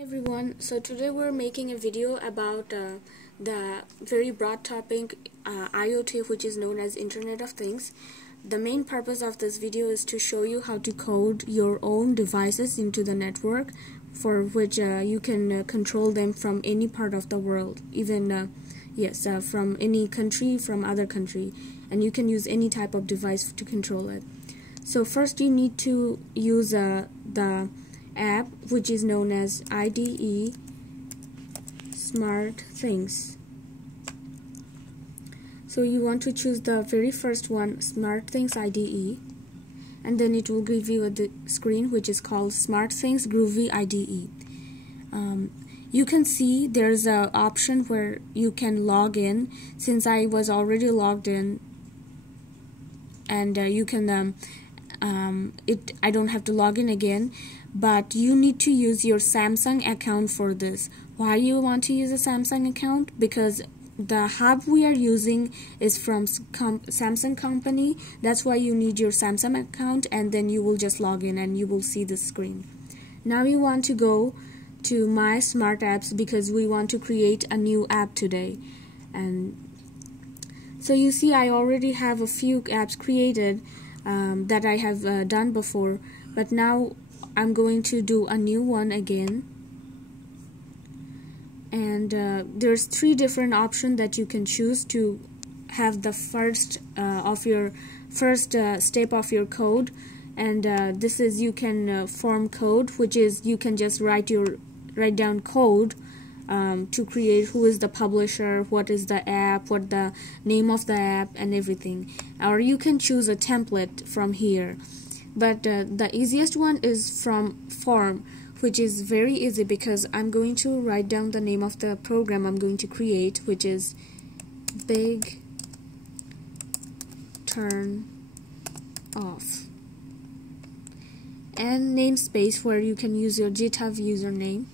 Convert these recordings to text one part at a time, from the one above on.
Everyone, so today we're making a video about the very broad topic IoT, which is known as Internet of Things. The main purpose of this video is to show you how to code your own devices into the network, for which you can control them from any part of the world, even from any country, from other country, and you can use any type of device to control it. So first you need to use the app which is known as IDE Smart Things. So you want to choose the very first one, Smart Things IDE, and then it will give you the screen which is called Smart Things Groovy IDE. You can see there's an option where you can log in. Since I was already logged in, and you can I don't have to log in again, but you need to use your Samsung account for this. Why you want to use a Samsung account? Because the hub we are using is from Samsung company. That's why you need your Samsung account, and then you will just log in and you will see the screen. Now you want to go to My Smart Apps because we want to create a new app today. And so you see I already have a few apps created that I have done before, but now I'm going to do a new one again. And there's 3 different options that you can choose to have the first step of your code. And this is you can form code, which is you can just write down code to create who is the publisher, what is the app, what the name of the app, and everything. Or you can choose a template from here. But the easiest one is from form, which is very easy because I'm going to write down the name of the program I'm going to create, which is Big Turn Off, and namespace where you can use your GitHub username.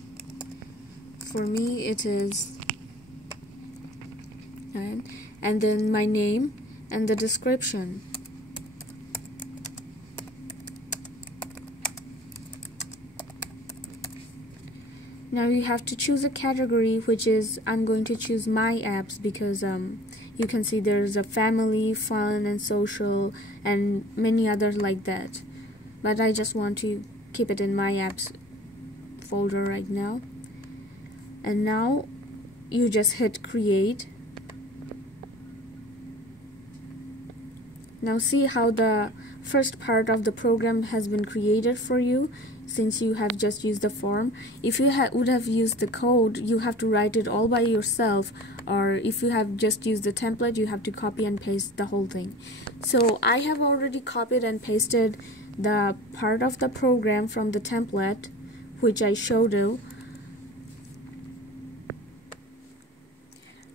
For me it is, and then my name and the description. Now you have to choose a category, which is I'm going to choose My Apps because you can see there's a family, fun, and social, and many others like that. But I just want to keep it in My Apps folder right now. And now you just hit create. Now see how the first part of the program has been created for you, since you have just used the form. If you would have used the code, you have to write it all by yourself, or if you have just used the template, you have to copy and paste the whole thing. So I have already copied and pasted the part of the program from the template which I showed you,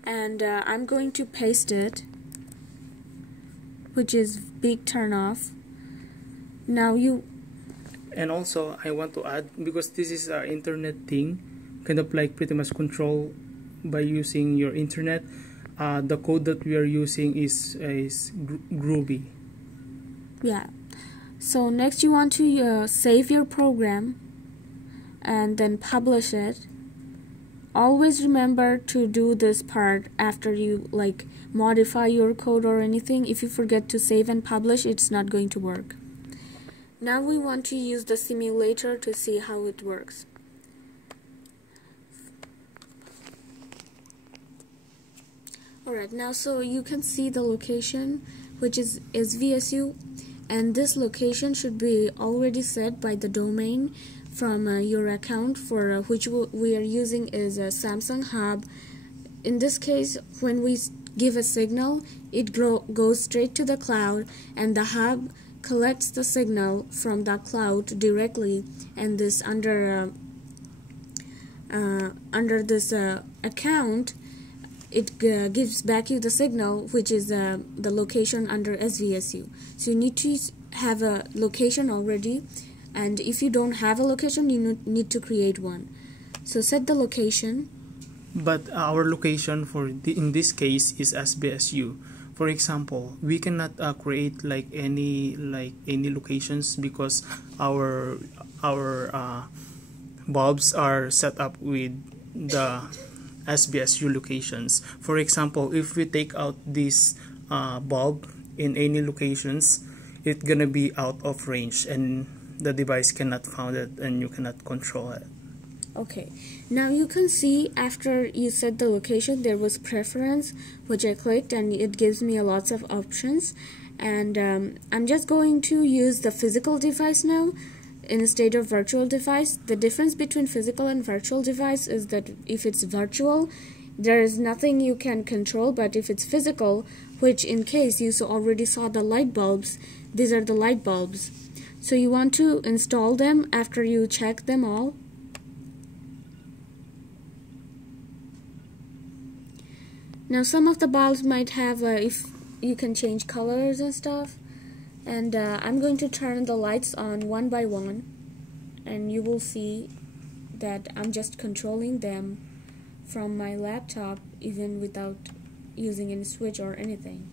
and I'm going to paste it, which is Big Turn Off. Now and also I want to add, because this is an internet thing, kind of like pretty much control by using your internet, the code that we are using is Groovy. Yeah. So next you want to save your program and then publish it. Always remember to do this part after you modify your code or anything. If you forget to save and publish, it's not going to work. Now we want to use the simulator to see how it works. Alright, now so you can see the location, which is SVSU, and this location should be already set by the domain from your account, for which we are using is a Samsung Hub. In this case, when we give a signal, it goes straight to the cloud, and the hub collects the signal from the cloud directly, and this under this account, it gives back you the signal, which is the location under SVSU. So you need to have a location already, and if you don't have a location, you need to create one. So set the location. But our location in this case is SVSU. For example, we cannot create any locations because our bulbs are set up with the SBSU locations. For example, if we take out this bulb in any locations, it's gonna be out of range and the device cannot find it and you cannot control it. Okay, now you can see after you set the location there was preference, which I clicked, and it gives me a lots of options. And I'm just going to use the physical device now instead of virtual device. The difference between physical and virtual device is that if it's virtual, there is nothing you can control, but if it's physical, which in case you already saw the light bulbs, these are the light bulbs. So you want to install them after you check them all. Now some of the bulbs might have if you can change colors and stuff, and I'm going to turn the lights on one by one, and you will see that I'm just controlling them from my laptop even without using any switch or anything.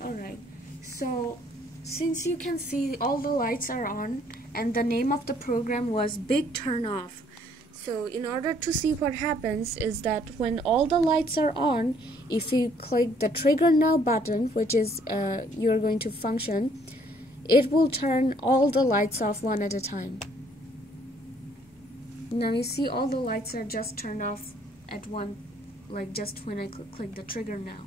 Alright, so since you can see all the lights are on and the name of the program was Big Turn Off, so in order to see what happens is that when all the lights are on, if you click the trigger now button, which is you're going to function, it will turn all the lights off one at a time. Now you see all the lights are just turned off at one, like just when I click the trigger now.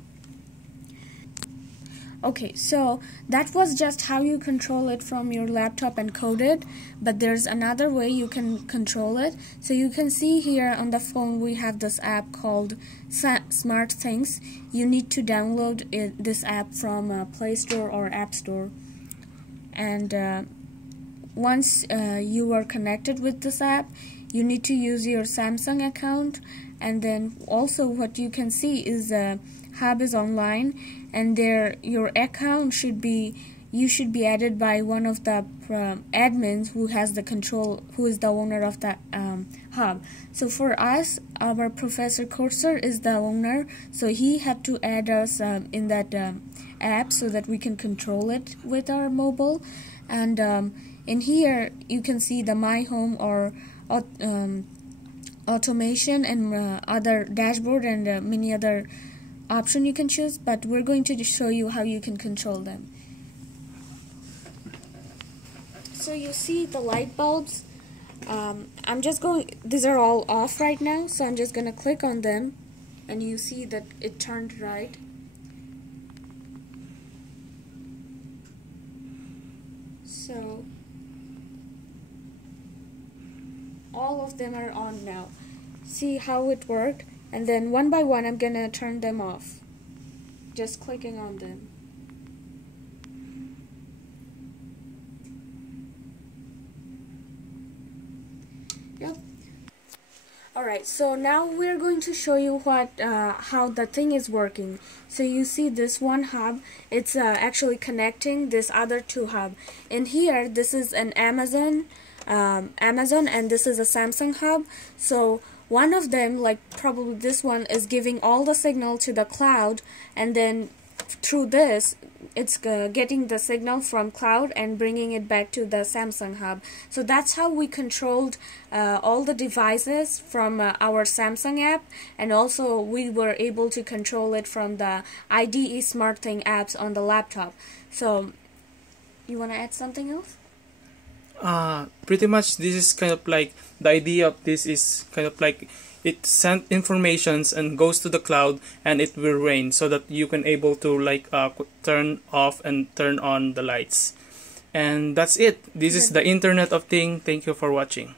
Okay, so that was just how you control it from your laptop and code it, but there's another way you can control it. So you can see here on the phone we have this app called Smart Things. You need to download this app from Play Store or App Store, and once you are connected with this app, you need to use your Samsung account, and then also what you can see is Hub is online, and there your account should be added by one of the admins who has the control, who is the owner of the Hub. So for us, our Professor Corsair is the owner, so he had to add us in that app so that we can control it with our mobile. And in here you can see the My Home or automation and other dashboard and many other option you can choose, but we're going to show you how you can control them. So you see the light bulbs. These are all off right now, so I'm just going to click on them, and you see that it turned right. So all of them are on now. See how it worked? And then one by one I'm gonna turn them off, just clicking on them. Yep. Alright, so now we're going to show you how the thing is working. So you see this one hub, it's actually connecting this other two hub. In here, this is an Amazon, and this is a Samsung hub. So one of them, like probably this one, is giving all the signal to the cloud, and then through this it's getting the signal from cloud and bringing it back to the Samsung hub. So that's how we controlled all the devices from our Samsung app, and also we were able to control it from the IDE SmartThing apps on the laptop. So you want to add something else? Pretty much this is kind of like, the idea of this is kind of like it sends informations and goes to the cloud, and it will rain so that you can able to like turn off and turn on the lights. And that's it. This is the Internet of Things. Thank you for watching.